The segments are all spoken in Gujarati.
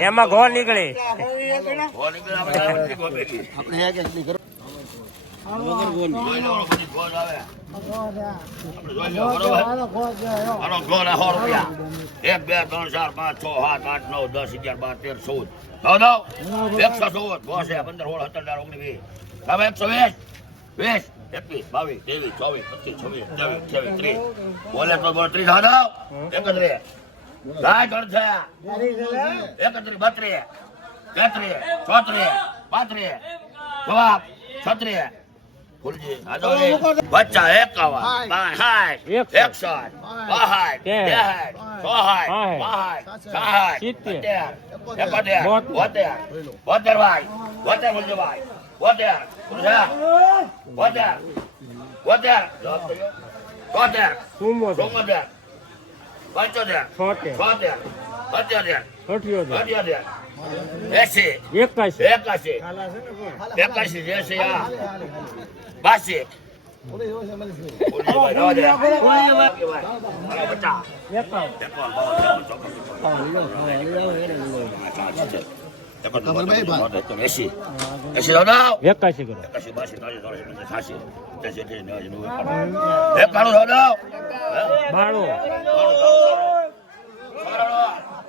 એમાં ગોળ નીકળે. એક બે ત્રણ ચાર પાંચ છ સાત આઠ નવ 10 11 12 13 14 114 15 16 17 18 19 20 120 20 21 22 23 24 25 26 27 28 30 બોલે તો 30 હાલો 31 ગાય ગણ છે 31 32 33 34 35 જવાબ 36 ફૂલજી બચ્ચા 51 61 બાસી એકાશી બાસી 83 84 85 86 87 88 89 90 91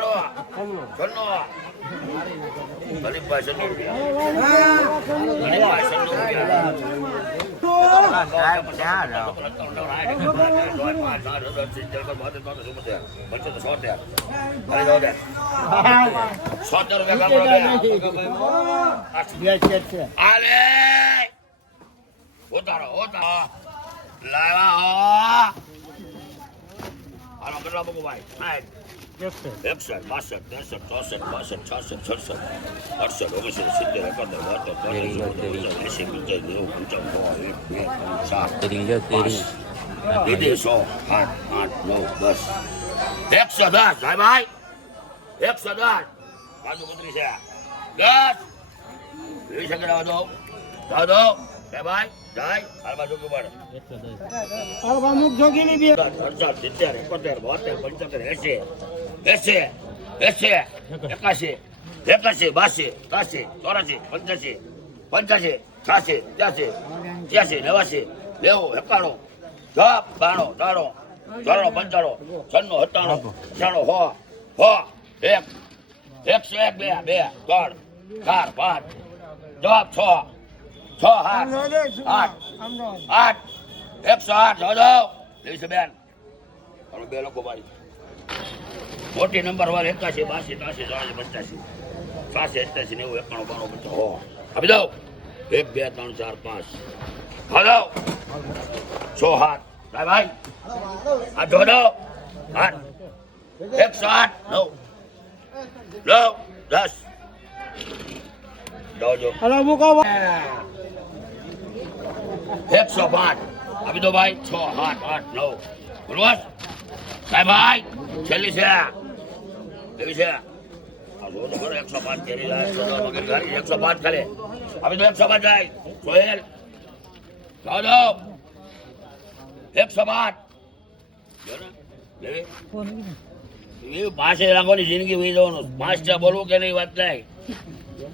જવાબ 92 93 94 95 96 97 101 101 2 3 4 5 જવાબ 6 8 108 બેન બે લોકો ભાઈ મોટી નંબર વાર 81 82 83 84 85 87 90 91 92 95 આપી દો 1 2 3 4 5 હાલો 6 હાથ ભાઈ આ જોડો 8 108 9 10 જોજો હાલો મૂકો 105 આપી દો ભાઈ 6 8 8 9 બોલવા ભાઈ છેલ્લી છે એવી છે 105 કેરી જાય 105 ખાલી હવે તો 105 જાય સોહેલ દાદો 105 એ પાસે રાખવાની જિંદગી વી જવાનું 5 બોલવું કે નહીં વાત નહીં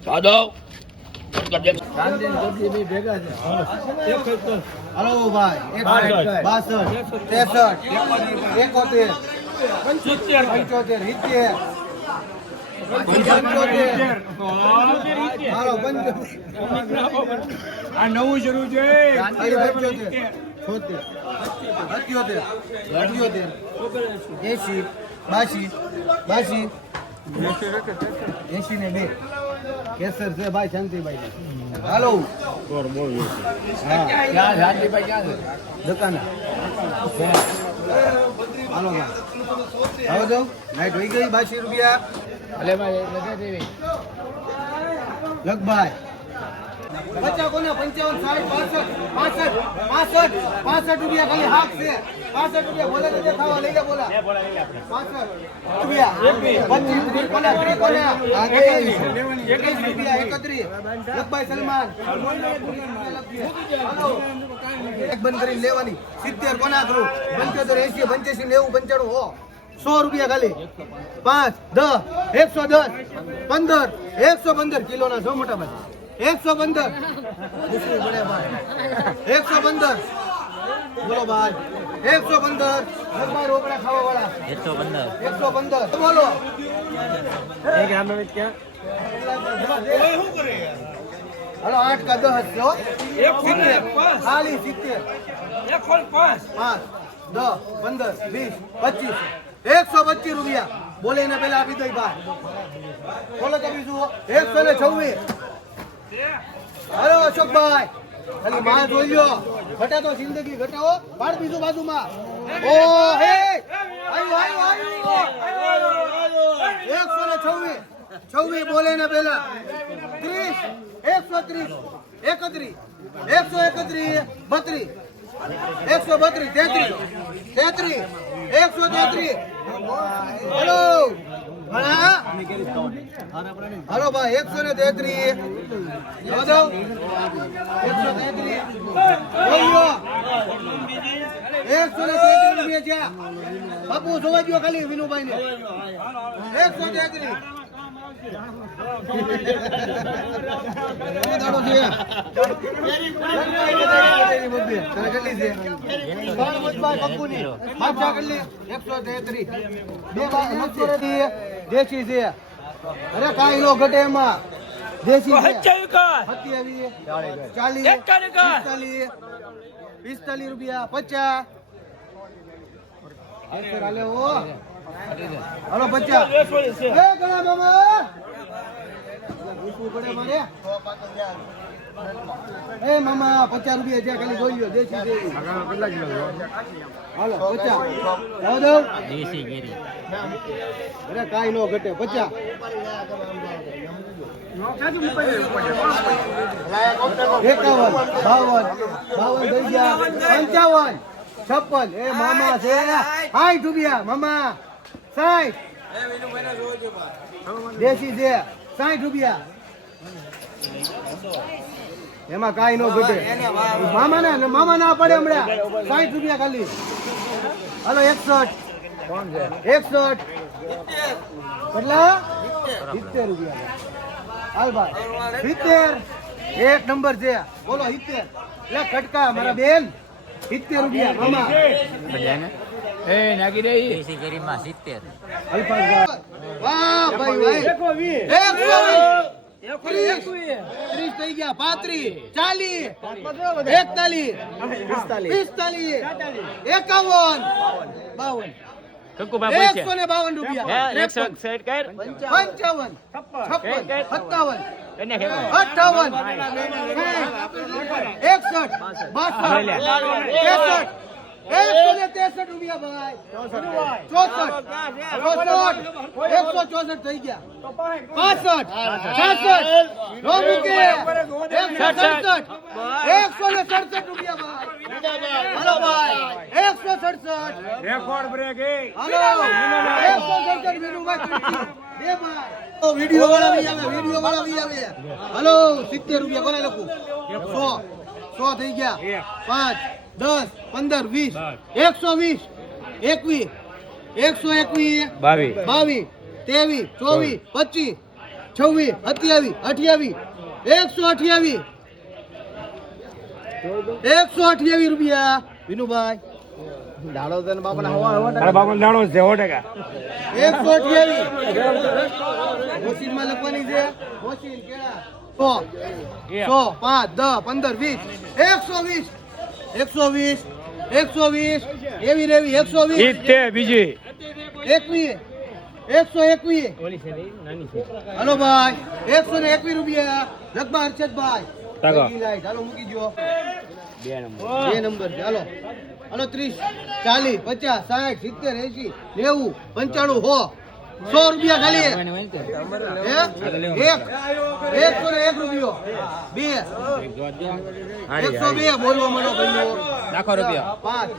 દાદો હલો ભાઈ 62 63 71 75 આ નવું શરૂ છે 80 ને 2 કેસર છે ભાઈ શાંતિભાઈ હાલો ક્યાં શાંતિભાઈ ક્યાં છે દુકાન હાલો આવો જાઓ નાઈટ હોઈ ગઈ 82 રૂપિયા ભલે ભાઈ લગભાઈ 50 કોને 55 60 65 65 રૂપિયા ખાલી હાફ છે 65 રૂપિયા બોલે તો દેખાવા લઈ લે બોલા 65 રૂપિયા 25 કોને 30 કોને 21 રૂપિયા 31 લખભાઈ સલમાન હાલો એક બંધ કરી લેવાની 70 કોના કરું 75 80 85 90 95 હો 100 રૂપિયા ખાલી 5 10 110 15 115 કિલોના જો મોટા ભાઈ 115 115 બોલો ભાઈ 115 લગભગ રોકડા ખાવા વાળા 115 બોલો એક રામનાથ ક્યાં હાલો 8 કા 10 છો 70 ખાલી 70 5 10 15 20 25 125 રૂપિયા બોલે એના પહેલા આપી દઈ બા બોલો તો બીજું 126 હાલો અશોકભાઈ ખાલી માં જોઈ લો ઘટા તો જિંદગી ઘટાવો પાડ બીજું બાજુમાં ઓ હે આયુ 126 બોલે એના પહેલા 30 130 31 131 32 132 33 133 હેલો ભણા હાલો ભાઈ 133 જોજો 133 બોલ્યો 133 રૂપિયા છે બાપુ જોવા ગયો ખાલી વિનુભાઈ ને 133 દાડો છે કેટલી છે પપ્પુની માછા કેટલી 133 બે બાર દેશી છે અરે કાઈ નો ઘટે એમાં દેશી છે 27 40 45 રૂપિયા 50 હાલે ઓ હાલો 50 એ ગણા મામા એ મામા 50 રૂપિયા છે ખાલી જોઈ લો દેશી દેવી હાલો 50 દો દેશી ગીરી અરે કાઈ નો ઘટે 50 52 થઈ ગયા 55 56 એ મામા છે 60 રૂપિયા મામા 60 દેશી છે 60 રૂપિયા એમાં કાઈ નો ઘટે મામા ના પડે હમણાં 60 રૂપિયા ખાલી હાલો 61 કેટલા 70 રૂપિયા હાલ ભાઈ 70 એક નંબર છે બોલો 70 લે કટકા મારા બેન 70 રૂપિયા મામા એ નાગી દે દેશી ગરીબમાં 70 વાહ ભાઈ 30 થઈ ગયા 35 40 41 45 કંકુ બાબુ છે 152 રૂપિયા 160 કર 55 56 57 એને કેવો 58 61 62 163 રૂપિયા ભાઈ 64 164 થઈ ગયા 65 66 નો મૂકે 167 રૂપિયા ભાઈ હાલો ભાઈ 167 રેકોર્ડ બ્રેક એ હાલો 167 વિનુભાઈ બે ભાઈ તો વિડિયો વાળા બી આવે હાલો 70 રૂપિયા કોને લખું 100 થઈ ગયા 5 10 15 20 120 21 22 23 24 25 26 27 28 128 રૂપિયા વિનુભાઈ ડાળો તને બાપાના હવા તારા બાપા દાણો છે 100% 128 મોસીનમાં લખવાની છે મોસીન કેળા 100 5 10 15 20 120 એવી રેવી 120 ઈ તે બીજી 21 121 હાલો ભાઈ 121 રૂપિયા લગભગ હર્ષદભાઈ તાકો. લાઈટ હાલો મૂકી જો 2 નંબર છે હાલો હાલો 30 40 50 60 70 80 90 95 100 100 રૂપિયા ખાલી હે? 101 રૂપિયો 2 102 બોલવા માંડો ભાઈઓ લાખો રૂપિયા 5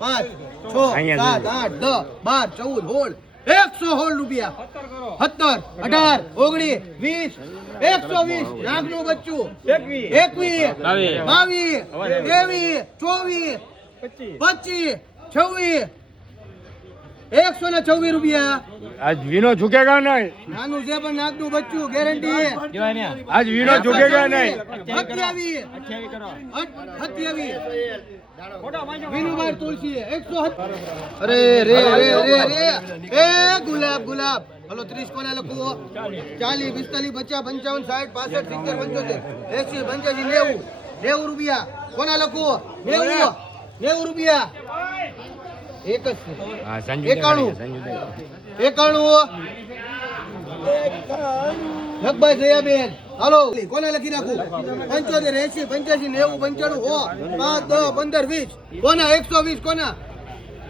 5 6 7 8 10 12 14 હોળ 116 રૂપિયા 17 18 19 20 120 નાગનું બચ્ચું 21 22 23 24 25 26 126 રૂપિયા આજ વીનો ઝુકેગા નહીં નાનું છે પણ નાગનું બચ્ચું ગેરંટી આજ વીનો ઝુકેગા નહીં 27 વિનુભાઈ તુલસી 107 અરે રે રે રે રે એ ગુલાબ ગુલાબ હલો 30 કોને લખું 40 45 50 55 60 65 75 80 85 90 રૂપિયા કોના લખું 90 રૂપિયા એક જ છે હા સંજુ 91 લખભાઈ જયાબેન હાલો કોને લખી નાખું 75 80 85 90 95 5 10 15 20 કોના 120 કોના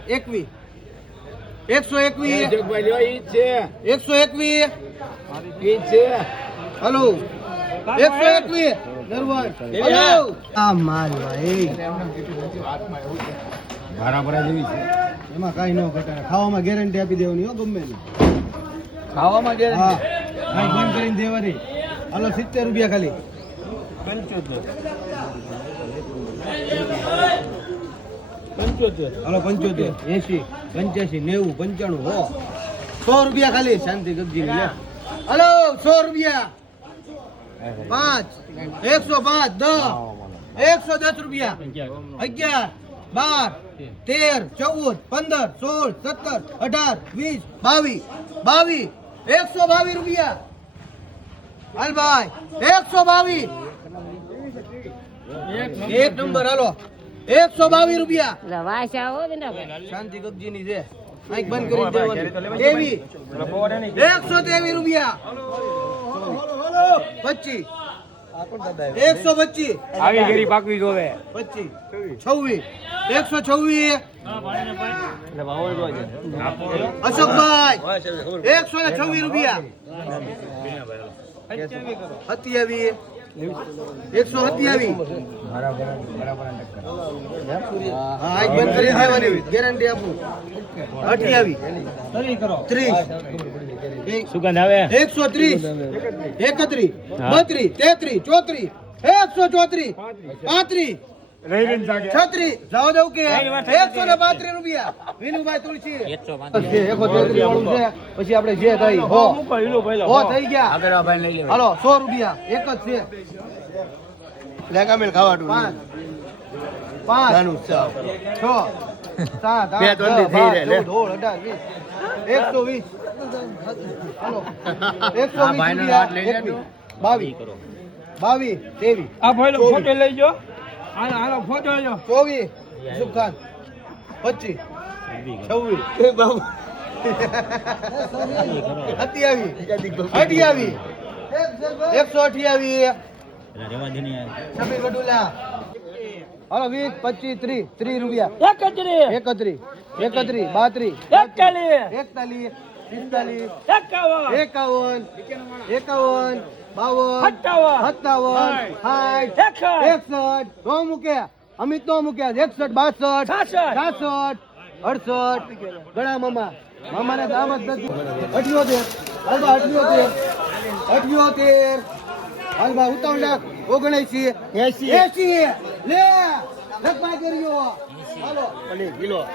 21 121 હલો 121 નરવણ હલો આ માર ભાઈ બરાબર જેવી છે એમાં કાઈ ન ઘટાડે ખાવામાં ગેરંટી આપી દેવાની હો ગમે તે ખાવામાં હા કાઈ બંધ કરીને દેવાની હાલો 70 રૂપિયા ખાલી 75 હાલો 75 80 85 90 95 100 રૂપિયા ખાલી શાંતિ ગગજી લે હાલો 100 રૂપિયા 5 105 10 110 રૂપિયા 11 12 13 14 15 16 17 18 20 22 રૂપિયા હાલ ભાઈ 122 એક નંબર હાલો 122 રૂપિયા શાંતિ ગગજી ની છે માઈક બંધ કરી દેવાની 123 રૂપિયા 25 125 આવી ગરી પાકવી જોવે 25 26 126 અશોકભાઈ 126 રૂપિયા 27 127 હા આજ બંધ કરી દેવાની ગેરંટી આપું 28 30 સુગંધ આવે 130 31 32 33 34 134 35 રહીને જાગે 36 જાવ દઉં કે 132 રૂપિયા વિનુભાઈ તુલસી 133 વાળું છે પછી આપણે જે થઈ હો થઈ ગયા આગળ ભાઈ લઈ લે હાલો 100 રૂપિયા એક જ છે લેગા મેલ ખાવાનું 5 નાનું 6 7 8 9 10 11 12 હાલો 120 22 23 આ ભાઈ ફોટો લઈ જો હાલો ફોટો લેજો 24 યુસુફ ખાન 25 26 બાબુ 28 128 છબી ગડુલા હાલો 20 25 30 રૂપિયા 31 32 41 41 45 51 52 61 નો મૂક્યા અમિત નો મૂક્યા 61 62 66 ગણા મામાને દામ જ નથી 78 હાલબા 79 80 લે લખવા કર્યો હાલો કિલો